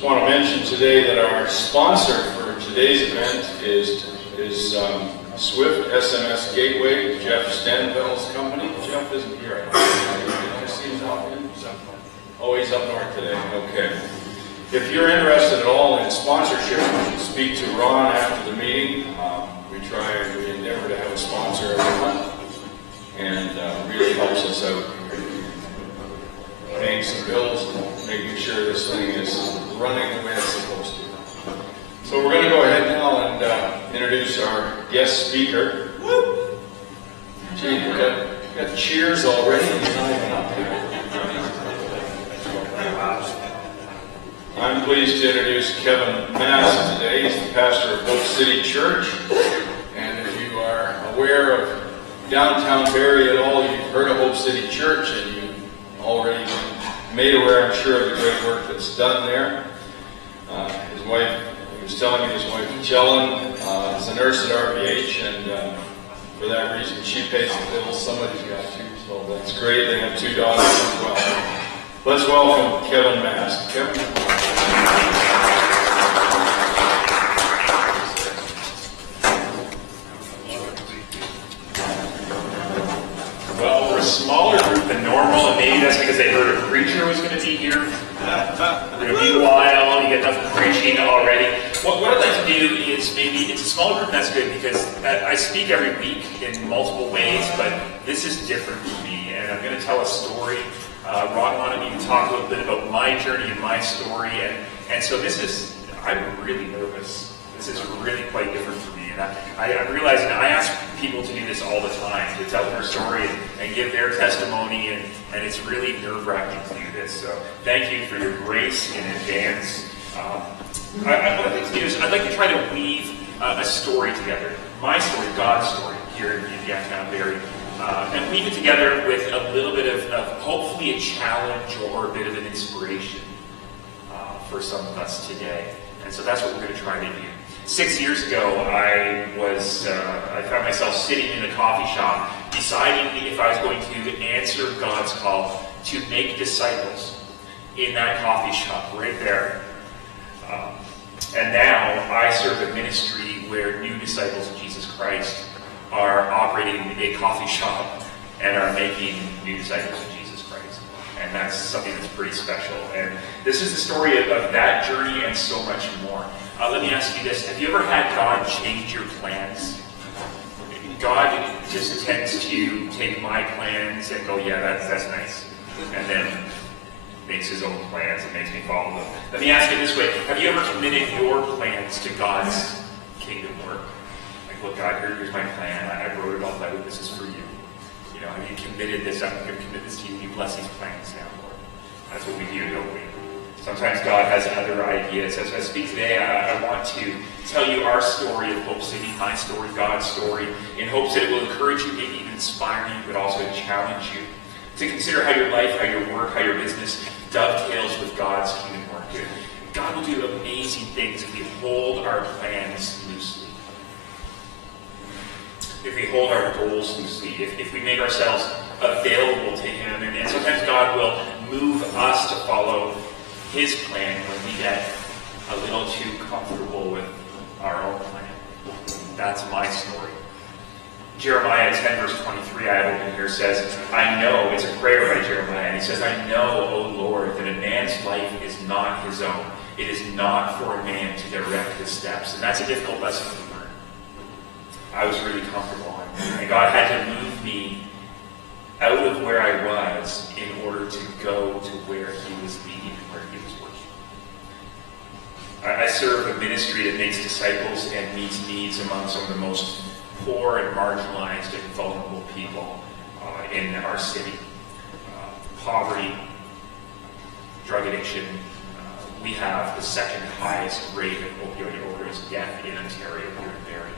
Just want to mention today that our sponsor for today's event is Swift SMS Gateway, Jeff Stenville's company. Jeff isn't here. I see him out in. Oh, he's up north today. Okay. If you're interested at all in sponsorship, you should speak to Ron after the meeting. We endeavor to have a sponsor every month, and really helps us out paying some bills and making sure this thing is running the way it's supposed to. So we're going to go ahead now and introduce our guest speaker. Gee, you got cheers already. He's not even up here. I'm pleased to introduce Kevin Mast today. He's the pastor of Hope City Church. And if you are aware of downtown Barrie at all, you've heard of Hope City Church, and you've already been made aware, I'm sure, of the great work that's done there. His wife, he was telling me, his wife, Jellen, is a nurse at RVH, and for that reason, she pays the bills. Somebody's got to, so that's great. They have 2 daughters as well. Let's welcome Kevin Mast. Kevin. Well, we're a smaller group than normal, and maybe that's because they heard a preacher was going to be here. We're going to be a while, you get enough preaching already. What I'd like to do is maybe, it's a small group, and that's good, because I speak every week in multiple ways, but this is different for me, and I'm going to tell a story. Ron wanted me to talk a little bit about my journey and my story, and so I'm really nervous. This is really quite different for me, and I'm realizing I ask people to do this all the time, to tell their story and give their testimony, and it's really nerve-wracking to do this, so thank you for your grace in advance. What I'd like to do is I'd like to try to weave a story together, my story, God's story, here in downtown Barrie, and weave it together with a little bit of hopefully a challenge or a bit of an inspiration for some of us today. And so that's what we're going to try to do. 6 years ago, I found myself sitting in a coffee shop, deciding if I was going to answer God's call to make disciples in that coffee shop right there. And now I serve a ministry where new disciples of Jesus Christ are operating a coffee shop and are making new disciples of Jesus Christ. And that's something that's pretty special. And this is the story of that journey and so much more. Let me ask you this. Have you ever had God change your plans? God just tends to take my plans and go, yeah, that's nice. And then makes his own plans and makes me follow them. Let me ask you this way. Have you ever committed your plans to God's kingdom work? Like, look, God, here's my plan. I wrote it all out. This is for you. You know, have you committed this? I'm going to commit this to you. You bless these plans now, Lord. That's what we do, don't we? Sometimes God has other ideas. As I speak today, I want to tell you our story of Hope City, my story, God's story, in hopes that it will encourage you, maybe even inspire you, but also challenge you to consider how your life, how your work, how your business dovetails with God's kingdom work. God will do amazing things if we hold our plans loosely. If we hold our goals loosely, if we make ourselves available to Him, and sometimes God will move us to follow His plan when we get a little too comfortable with our own plan. That's my story. Jeremiah 10 verse 23, I have open here, says, I know, it's a prayer by Jeremiah, and he says, I know, O Lord, that a man's life is not his own. It is not for a man to direct his steps. And that's a difficult lesson to learn. I was really comfortable, and God had to move me out of where I was in order to go to where He was leading and where He was working. I serve a ministry that makes disciples and meets needs among some of the most poor and marginalized and vulnerable people in our city. Poverty, drug addiction. We have the second highest rate of opioid overdose death in Ontario here in Barrie.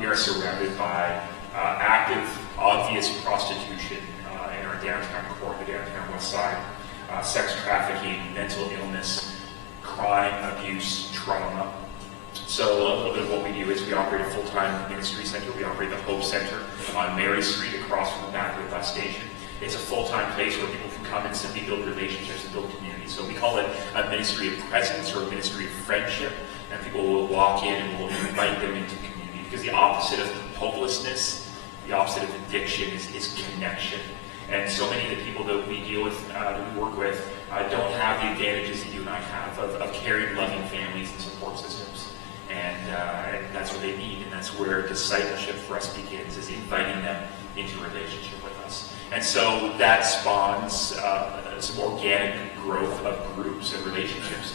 We are surrounded by active, obvious prostitution in our downtown core, the downtown west side. Sex trafficking, mental illness, crime, abuse, trauma. So a little bit of what we do is we operate a full-time ministry center. We operate the Hope Center on Mary Street across from the back of the bus station. it's a full-time place where people can come and simply build relationships and build community. So we call it a ministry of presence or a ministry of friendship, and people will walk in and we'll invite them into community. Because the opposite of hopelessness, the opposite of addiction is connection. And so many of the people that we deal with, that we work with, don't have the advantages that you and I have of caring, loving families and support systems. And that's what they need, and that's where discipleship for us begins, is inviting them into relationship with us. And so that spawns some organic growth of groups and relationships,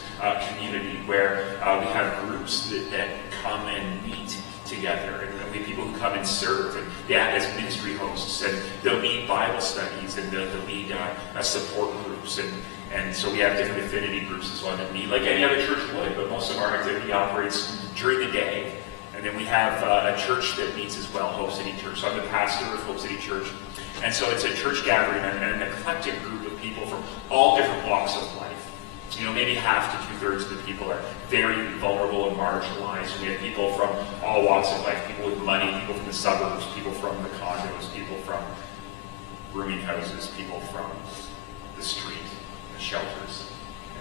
community, where we have groups that come and meet together, and we have people who come and serve, and they act as ministry hosts, and they'll lead Bible studies, and they'll lead support groups, and so we have different affinity groups as well that meet like any other church would, but most of our activity operates during the day. And then we have a church that meets as well, Hope City Church. So I'm the pastor of Hope City Church. And so it's a church gathering and an eclectic group of people from all different walks of life. You know, maybe half to two-thirds of the people are very vulnerable and marginalized. We have people from all walks of life, people with money, people from the suburbs, people from the condos, people from rooming houses, people from the street, the shelters,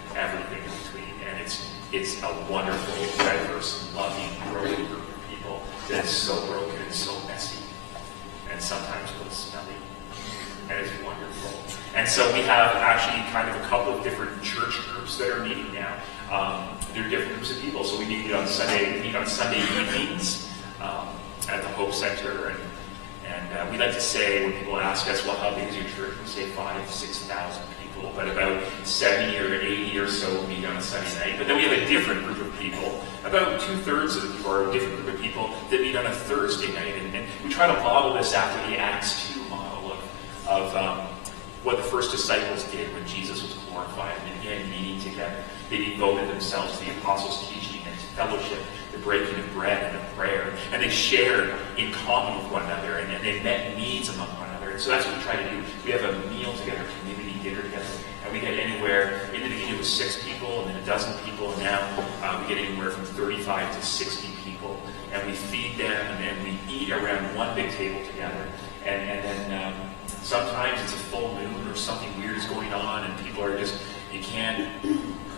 and everything in between. And it's a wonderful, diverse, loving, growing group of people that is so broken and so messy, and sometimes a little smelly, and it's wonderful. And so we have actually kind of a couple of different church groups that are meeting now. They're different groups of people. So we meet on Sunday evenings at the Hope Center, and we like to say, when people ask us, well, how big is your church? We say 5,000 to 6,000 people, but about 70 or 80 or so meet on a Sunday night. But then we have a different group of people, about two-thirds of the people are a different group of people that meet on a Thursday night. And we try to model this after the Acts 2 model of what the first disciples did when Jesus was glorified, and again, meeting together. They devoted themselves to the apostles' teaching and to fellowship, the breaking of bread and the prayer, and they shared in common with one another, and they met needs among one another. And so that's what we try to do. We have a meal together, community dinner together, and we get anywhere, in the beginning it was 6 people, and then a dozen people, and now we get anywhere from 35 to 60 people, and we feed them, and we eat around one big table together, and then sometimes it's a full moon or something weird is going on, and people are just, you can't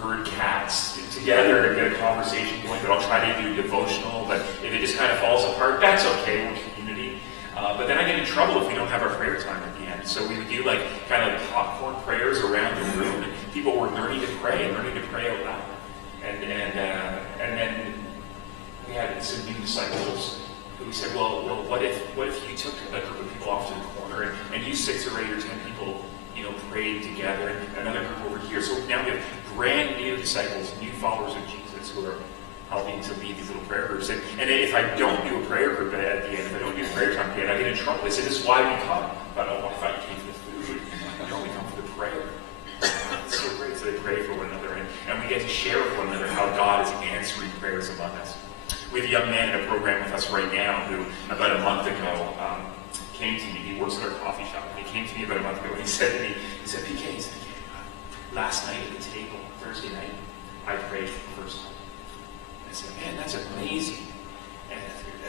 herd cats together and get a conversation going, but I'll try to do devotional. But if it just kind of falls apart, that's okay, we're community. But then I get in trouble if we don't have our prayer time at the end. So we would do like kind of popcorn prayers around the room, and people were learning to pray out loud. And then we had some new disciples. We said, well, what if you took a group of people off to the corner, and you 6 or 8 or 10 people, prayed together, and another group over here. So now we have brand new disciples, new followers of Jesus, who are helping to lead these little prayer groups. And if I don't do a prayer group at the end, if I don't do a prayer time at the end, I get in trouble. They say, this is why we come. But oh, I thought you came for the food. No, we come for the prayer. It's so great. So they pray for one another, and we get to share with one another how God is answering prayers among us. We have a young man in a program with us right now who, about a month ago, came to me. He works at our coffee shop. And he came to me about a month ago, and he said to me, PK, last night at the table, Thursday night, I prayed for the first time. And I said, man, that's amazing. And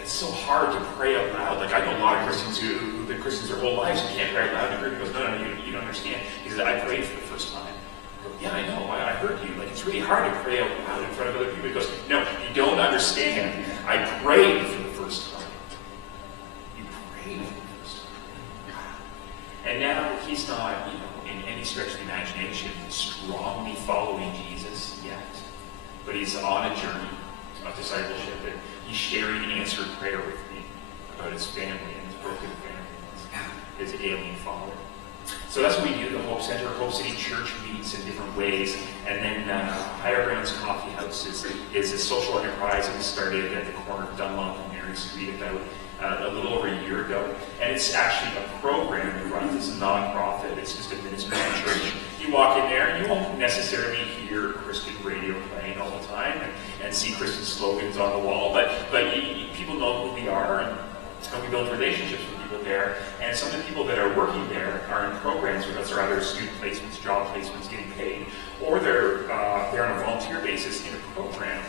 it's so hard to pray out loud. Like, I know a lot of Christians who've been Christians their whole lives who can't pray out loud. And he goes, no, you don't understand. He said, I prayed for the first time. I go, yeah, I know. I heard you. Like, it's really hard to pray out loud in front of other people. He goes, no, you don't understand. I prayed for the first time. You prayed for the first time. And now he's not, in any stretch of the imagination, strongly following Jesus yet. But he's on a journey of discipleship, and he's sharing answered prayer with me about his family and his broken family, his alien father. So that's what we do. The Hope Center, Hope City Church meets in different ways. And then Higher Grounds Coffee House is a social enterprise that we started at the corner of Dunlop and Mary Street about a little over a year ago. And it's actually a program we run. It's a non-profit. It's just a ministry of church. You walk in there, and you won't necessarily hear Christian radio playing all the time and see Christian slogans on the wall. But people know who we are, and we build relationships with people there. And some of the people that are working there are in programs with us, or either student placements, job placements, getting paid, or they're on a volunteer basis in a program,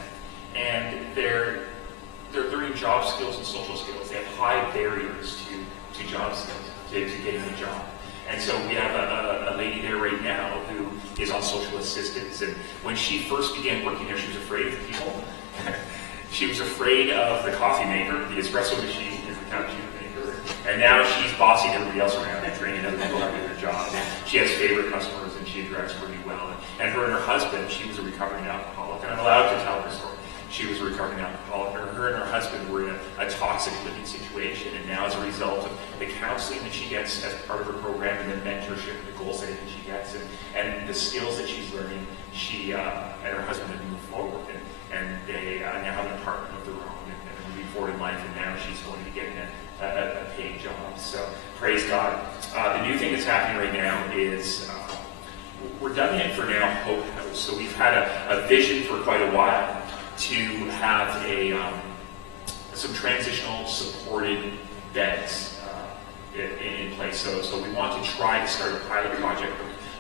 and they're learning job skills and social skills. They have high barriers to job skills, to getting a job. And so we have a lady there right now who is on social assistance. And when she first began working there, she was afraid of people. She was afraid of the coffee maker, the espresso machine, the cappuccino maker. And now she's bossing everybody else around and training other people how to do their job. And she has favorite customers and she interacts pretty well. And her husband, she was a recovering alcoholic. And I'm allowed to tell her story. She was a recovering alcoholic. Her and her husband were in a toxic living situation. And now as a result of the counseling that she gets as part of her program and the mentorship, the goal setting that she gets, and the skills that she's learning, she and her husband have moved forward. And they now have an apartment of their own and moving forward in life. And now she's going to be getting a paid job. So praise God. The new thing that's happening right now is we're dubbing it for now Hope House. So we've had a vision for quite a while to have some transitional supported beds in place. So we want to try to start a pilot project.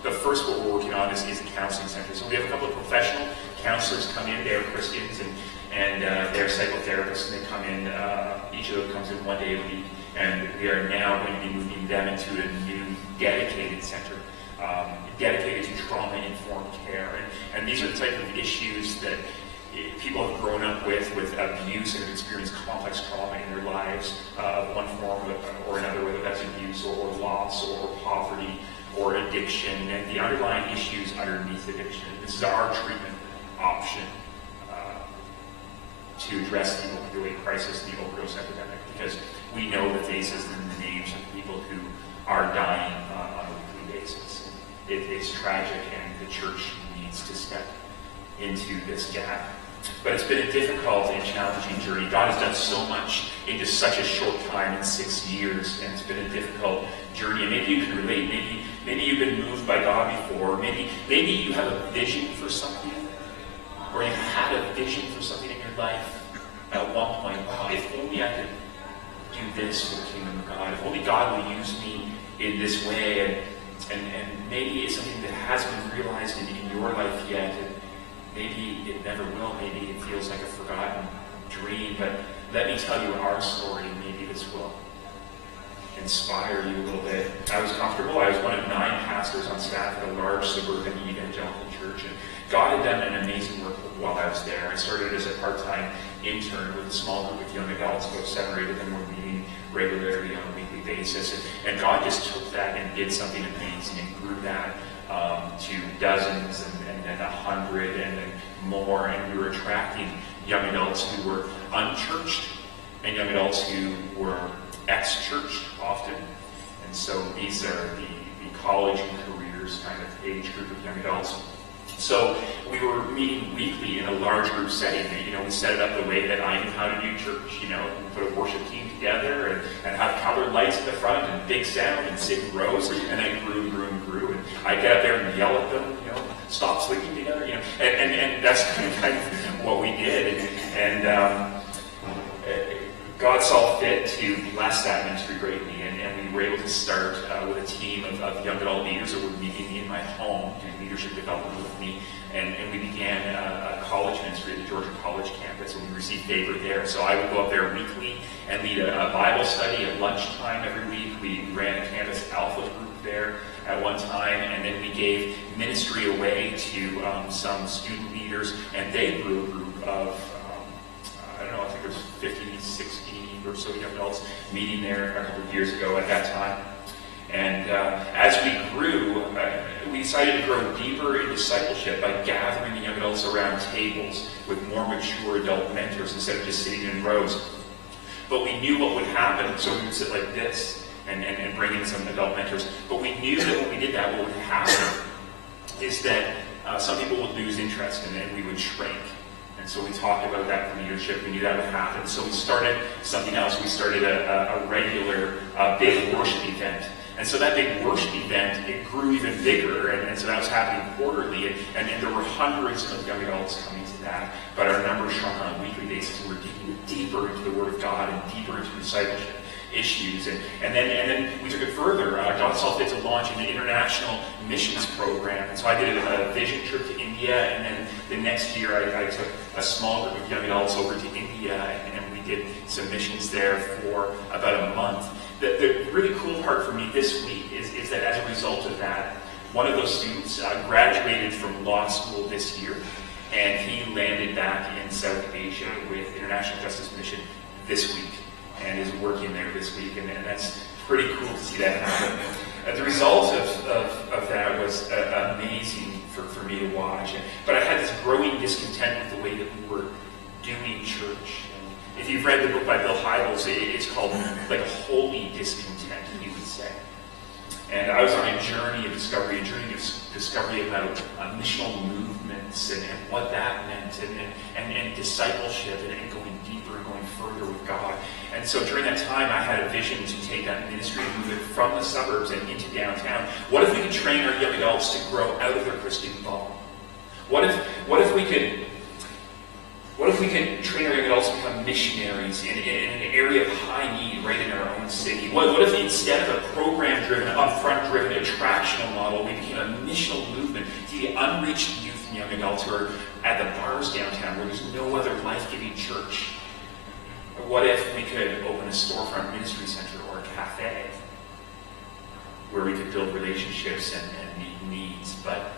But first what we're working on is a counseling center. So we have a couple of professional counselors come in. They're Christians and they're psychotherapists, and they come in, each of them comes in 1 day a week. And we are now going to be moving them into a new dedicated center, dedicated to trauma-informed care. And these are the type of issues that people have grown up with abuse and have experienced complex trauma in their lives of one form or another, whether that's abuse or loss or poverty or addiction, and the underlying issues underneath addiction. This is our treatment option to address the opioid crisis, the overdose epidemic, because we know the faces and the names of people who are dying on a weekly basis. It's tragic, and the church needs to step into this gap. But it's been a difficult and challenging journey. God has done so much into such a short time, in 6 years, and it's been a difficult journey. And maybe you can relate. Maybe you've been moved by God before. Maybe you have a vision for something, or you had a vision for something in your life at one point. Wow, if only I could do this for the kingdom of God. If only God will use me in this way. And maybe it's something that hasn't been realized in your life yet. And maybe it never will. Maybe it feels like a forgotten dream. But let me tell you our story. Maybe this will inspire you a little bit. I was comfortable. I was one of 9 pastors on staff at a large suburban evangelical church. And God had done an amazing work while I was there. I started as a part-time intern with a small group of young adults. About 7 or 8 of them were meeting regularly on a weekly basis. And God just took that and did something amazing and grew that to dozens and then 100 and then more. And we were attracting young adults who were unchurched and young adults who were ex-churched often. And so these are the college and careers kind of age group of young adults. So we were meeting weekly in a large group setting. We set it up the way that I knew how to do church. Put a worship team together and have colored lights at the front and big sound and sit in rows. And then grew. And I'd get up there and yell at them, stop sleeping together. And that's kind of what we did. And God saw fit to bless that ministry greatly. And we were able to start with a team of young adult leaders that were meeting in my home, doing leadership development with me. And we began a college ministry at the Georgia College campus, and we received favor there. So I would go up there weekly and lead a Bible study at lunchtime every week. We ran a campus alpha group there at one time, and then we gave ministry away to some student leaders, and they grew a group of, I think it was 50, 60 or so young adults meeting there a couple of years ago at that time. And as we grew, we decided to grow deeper in discipleship by gathering the young adults around tables with more mature adult mentors instead of just sitting in rows. But we knew what would happen, so we would sit like this and bring in some adult mentors. But we knew that when we did that, what would happen is that some people would lose interest and we would shrink. And so we talked about that for leadership. We knew that would happen. So we started something else. We started a regular big worship event. And so that big worship event, it grew even bigger. And so that was happening quarterly. And there were hundreds of young adults coming to that. But our numbers shrunk on a weekly basis. And we're digging deeper into the Word of God and deeper into discipleship issues. And then we took it further. God saw fit to launch an international missions program. And so I did a vision trip to India. And then the next year, I took a small group of young adults over to India. And we did some missions there for about a month. The really cool part for me this week is that as a result of that, one of those students graduated from law school this year, and he landed back in South Asia with International Justice Mission this week, and is working there this week, and that's pretty cool to see that happen. The result of that was amazing for me to watch, but I had this growing discontent with the way that we were doing church. And if you've read the book by Bill Hybels, it's called like a holy discontent, you would say. And I was on a journey of discovery, about missional movements and what that meant, and discipleship, and going deeper and going further with God. And so during that time, I had a vision to take that ministry and move it from the suburbs and into downtown. What if we could train our young adults to grow out of their Christian bubble? What if we could train our young adults to become missionaries in an area of high need right in our own city? What if instead of a program-driven, upfront-driven, attractional model, we became a missional movement to the unreached youth and young adults who are at the bars downtown where there's no other life-giving church? Or what if we could open a storefront ministry center or a cafe where we could build relationships and meet needs? But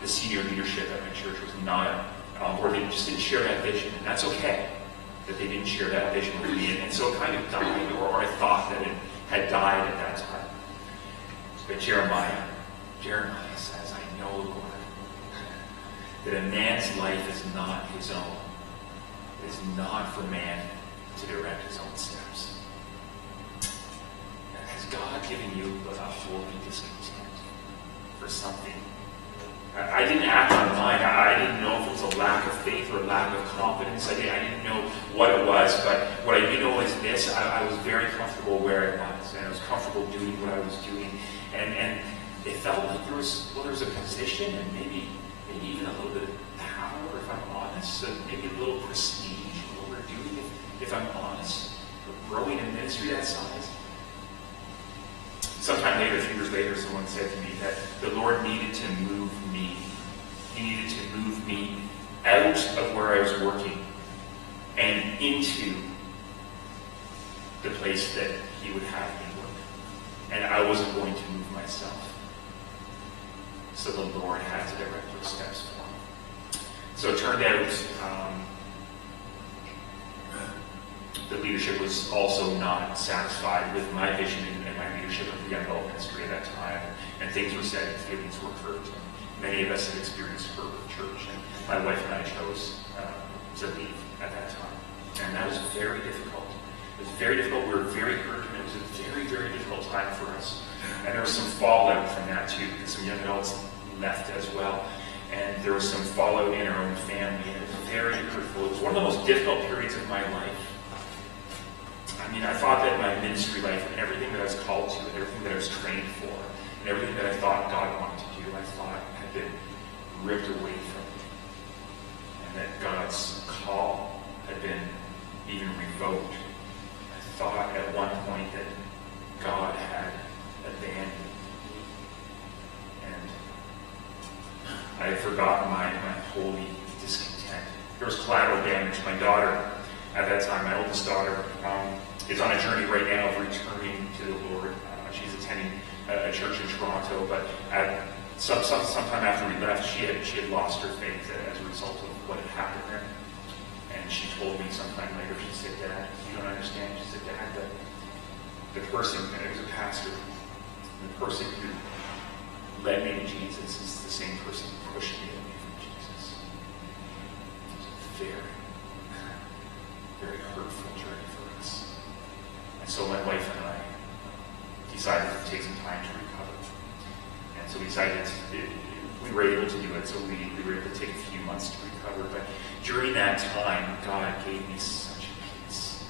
the senior leadership at my church was not or they just didn't share that vision, and that's okay that they didn't share that vision with me, and so it kind of died, or I thought that it had died at that time. But Jeremiah says, I know, Lord, that a man's life is not his own. It is not for man to direct his own steps. Has God given you a holy discontent for something? I didn't act on mine. I didn't know if it was a lack of faith or a lack of confidence. I didn't know what it was, but what I do know is this. I was very comfortable where I was, and I was comfortable doing what I was doing. And it felt like there was a position and maybe even a little bit of power, if I'm honest, maybe a little prestige in what we're doing, if I'm honest. We're growing in ministry that size. Sometime later, a few years later, someone said to me that the Lord needed to move me. He needed to move me out of where I was working and into the place that He would have me work. And I wasn't going to move myself. So the Lord had to direct those steps for me. So it turned out the leadership was also not satisfied with my vision and my leadership of the young adult ministry at that time. And things were said and feelings were hurt. And many of us had experienced hurt with church. And my wife and I chose to leave at that time. And that was very difficult. It was very difficult. We were very hurt. And it was a very, very difficult time for us. And there was some fallout from that too, because some young adults left as well. And there was some fallout in our own family. And it was very hurtful. It was one of the most difficult periods of my life. I mean, I thought that my ministry life and everything that I was called to and everything that I was trained for and everything that I thought God wanted to do, I thought had been ripped away from me. And that God's call had been even revoked. I thought at one point that God had abandoned me. And I had forgotten my holy discontent. There was collateral damage. My daughter, at that time, my oldest daughter, is on a journey right now of returning to the Lord. She's attending a church in Toronto, but at sometime after we left, she had lost her faith as a result of what had happened there. And she told me sometime later, she said, "Dad, you don't understand." She said, "Dad, the person," and it was a pastor, the person who led me to Jesus is the same person who pushed me away from Jesus. It was a very, very hurtful journey for us. And so my wife and I decided to take some time to recover. And so we decided we were able to do it, so we were able to take a few months to recover. But during that time, God gave me such peace,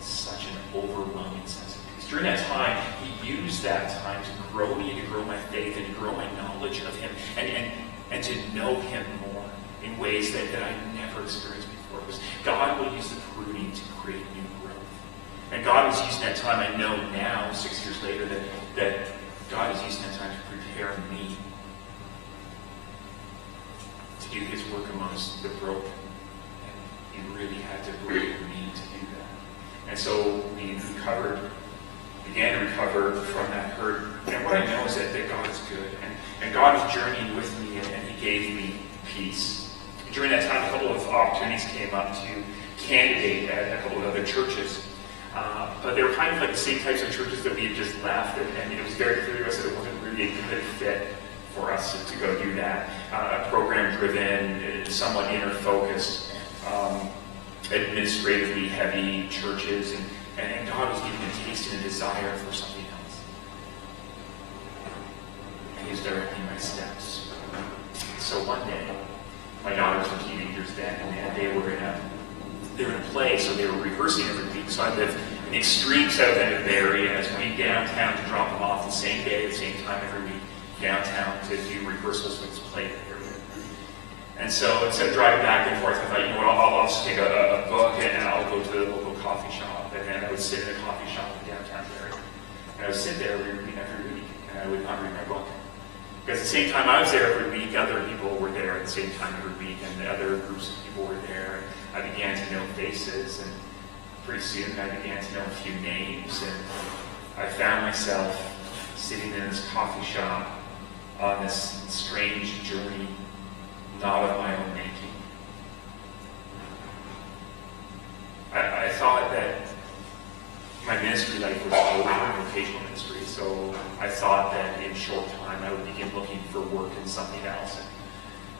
such an overwhelming sense of peace. During that time, He used that time to grow me and to grow my faith and to grow my knowledge of Him and to know Him more in ways that I never experienced before. Because God will use the pruning to create new growth. And God was using that time, I know now, 6 years later, that God is using that time to prepare me to do His work amongst the broken and He really had to break me to do that. And so we began to recover from that hurt. And what I know is that God is good. And God was journeying with me, and He gave me peace. During that time, a couple of opportunities came up to candidate at a couple of other churches. But they were kind of like the same types of churches that we had just left, and it was very clear to us that it wasn't really a good fit for us to go do that. Program-driven, somewhat inner-focused, administratively heavy churches, and God was giving a taste and a desire for something else. And He was directing my steps. So one day, my daughters were teenagers then, and they were in a play, so they were rehearsing every week. So I lived in the extreme south end of the area, and I was going downtown to drop them off the same day, at the same time every week, downtown to do rehearsals for this play that they were in. And so instead of driving back and forth, I thought, you know what, I'll just take a book and I'll go to the local coffee shop. And then I would sit in a coffee shop in downtown area. And I would sit there every week, and I would not read my book. Because at the same time I was there every week, other people were there at the same time every week, and the other groups of people were there. I began to know faces, and pretty soon I began to know a few names, and I found myself sitting in this coffee shop on this strange journey, not of my own making. I thought that my ministry life was over, vocational ministry, so I thought that in short time I would begin looking for work in something else. And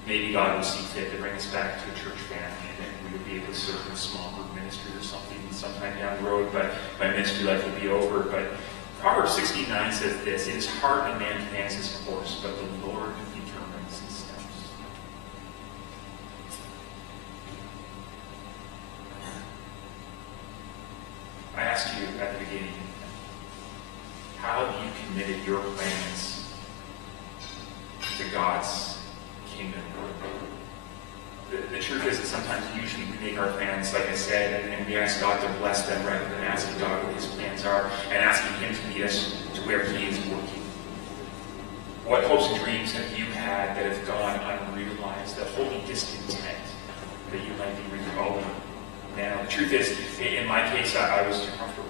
maybe God would see fit to bring us back to a church family, and then we would be able to serve in a small group ministry or something sometime down the road, but my ministry life would be over. But Proverbs 69 says this: "It is hard when man plans his course, but the Lord determines his steps." I asked you at the beginning, how have you committed your plans to God's kingdom? The truth is that sometimes usually we make our plans, like I said, and we ask God to bless them rather than asking God what His plans are and asking Him to lead us to where He is working. What hopes and dreams have you had that have gone unrealized, the holy discontent that you might be recalling now? The truth is, in my case, I was too comfortable.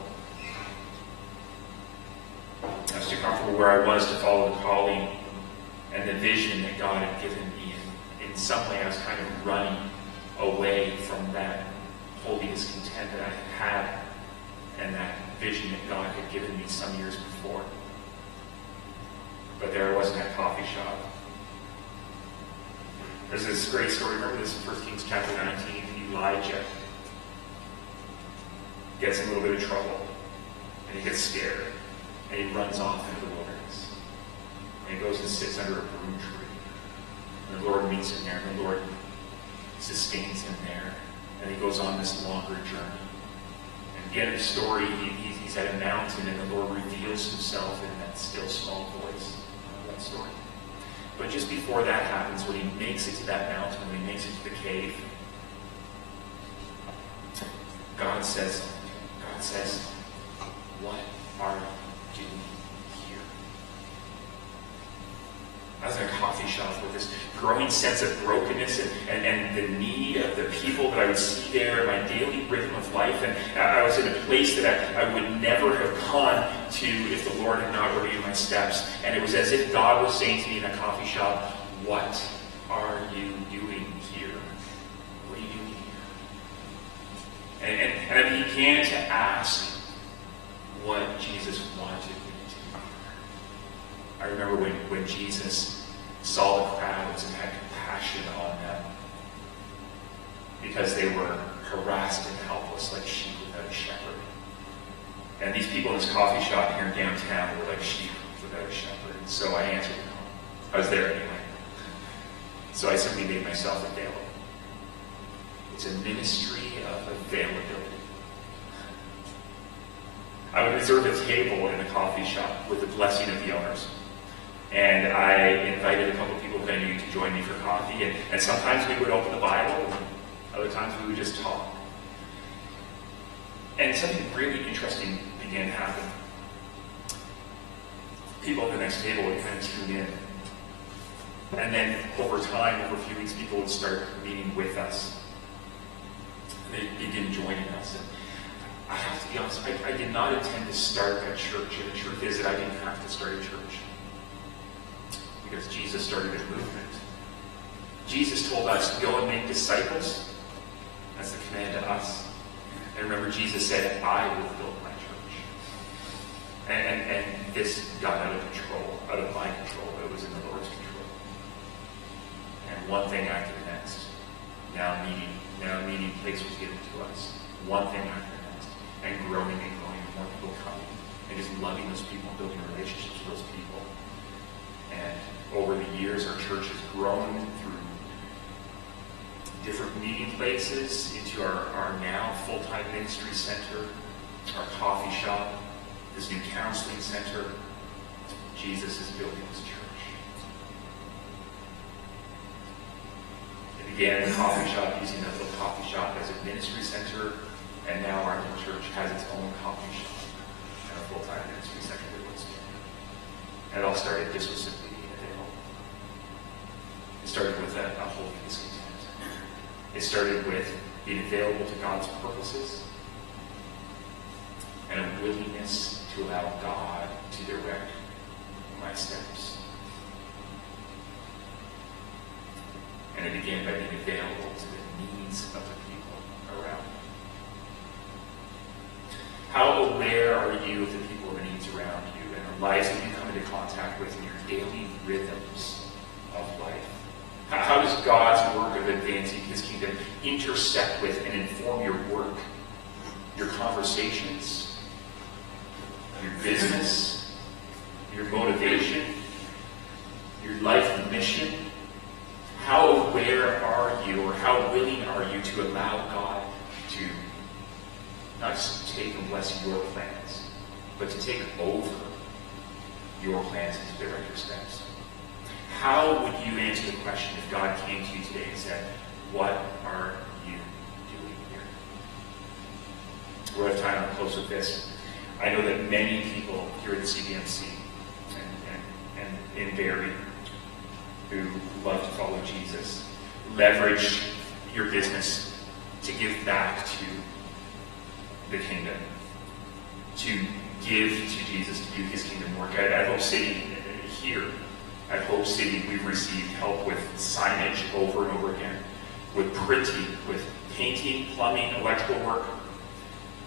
I was too comfortable where I was to follow the calling and the vision that God had given me. In some way, I was kind of running away from that holy discontent that I had and that vision that God had given me some years before. But there I was in that coffee shop. There's this great story. Remember this in 1 Kings chapter 19? Elijah gets in a little bit of trouble, and he gets scared, and he runs off into the wilderness. And he goes and sits under a broom tree. And the Lord meets him there, and the Lord sustains him there. And he goes on this longer journey. And at the end of the story, he's at a mountain, and the Lord reveals Himself in that still small voice of that story. But just before that happens, when he makes it to that mountain, when he makes it to the cave, God says, "What are you doing here?" I was in a coffee shop with this growing sense of brokenness and the need of the people that I would see there in my daily rhythm of life. And I was in a place that I would never have gone to if the Lord had not ordered my steps. And it was as if God was saying to me in a coffee shop, "What are you doing here? What are you doing here?" And I began to ask what Jesus wanted me to do. I remember when Jesus saw the crowds and had compassion on them because they were harassed and helpless like sheep without a shepherd. And these people in this coffee shop here in downtown were like sheep without a shepherd. And so I answered the call. I was there anyway. So I simply made myself available. It's a ministry of availability. I would reserve a table in the coffee shop with the blessing of the owners. And I invited a couple of people that I knew to join me for coffee. And sometimes we would open the Bible, and other times we would just talk. And something really interesting began to happen. People at the next table would kind of tune in. And then over time, over a few weeks, people would start meeting with us. they begin joining us. And I have to be honest, I did not intend to start a church, and the truth is that I didn't have to start a church. Because Jesus started a movement. Jesus told us to go and make disciples. That's the command to us. And remember, Jesus said, I will build my church. And this got out of control, out of my control. It was in the Lord's control. And one thing after the next. Now a meeting place was given to us. One thing after the next. And growing, more people coming. And just loving those people, building relationships with those people. And over the years, our church has grown through different meeting places into our now full-time ministry center, our coffee shop, this new counseling center. Jesus is building his church. It began in a coffee shop, using that little coffee shop as a ministry center, and now our little church has its own coffee shop and a full-time ministry center that was there. And it all started just with simply being available. It started with a holy discontent. It started with being available to God's purposes and a willingness to allow God to direct my steps. And it began by being available to the needs of the people around me. How aware are you of the people and the needs around you and the lives that you come into contact with in your daily rhythms of life? How does God's work of advancing his kingdom intersect with and inform your work, your conversations, your business, your motivation, your life mission? How aware are you, or how willing are you to allow God to not just take and bless your plans, but to take over your plans and to direct your steps? How would you answer the question if God came to you today and said, what are you doing here? We're out of time. I'll close with this. I know that many people here at the CBMC and in Barrie who love to follow Jesus leverage your business to give back to the kingdom, to give to Jesus, to do his kingdom work. At Hope City here, at Hope City, we've received help with signage over and over again, with printing, with painting, plumbing, electrical work,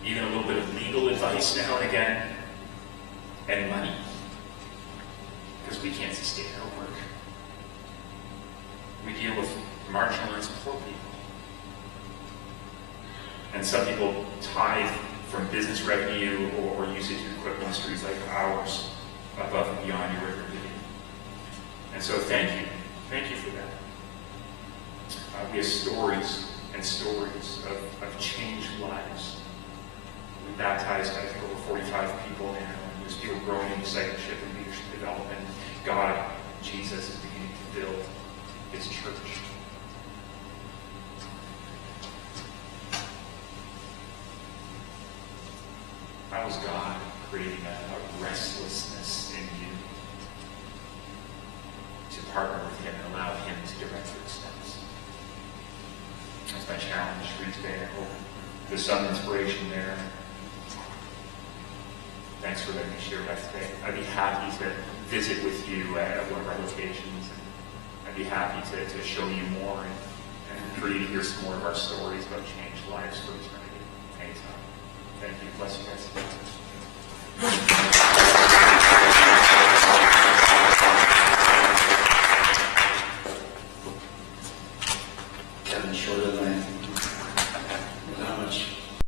even a little bit of legal advice now and again, and money, because we can't sustain our work. We deal with marginalized poor people. And some people tithe from business revenue or use it to equip ministries like ours above and beyond your regular giving. And so thank you. Thank you for that. We have stories and stories of changed lives. We baptized, I think, over 45 people now, and there's people growing in discipleship and leadership development. God, Jesus, is beginning to build his church. How is God creating a restlessness in you to partner with him and allow him to direct your steps? That's my challenge for you today. I hope there's some inspiration there. Thanks for letting me share that today. I'd be happy to visit with you at one of our locations. I'd be happy to show you more and for you to hear some more of our stories about changed lives for eternity. Anytime. Thank you. Bless you guys. Kevin, shorter than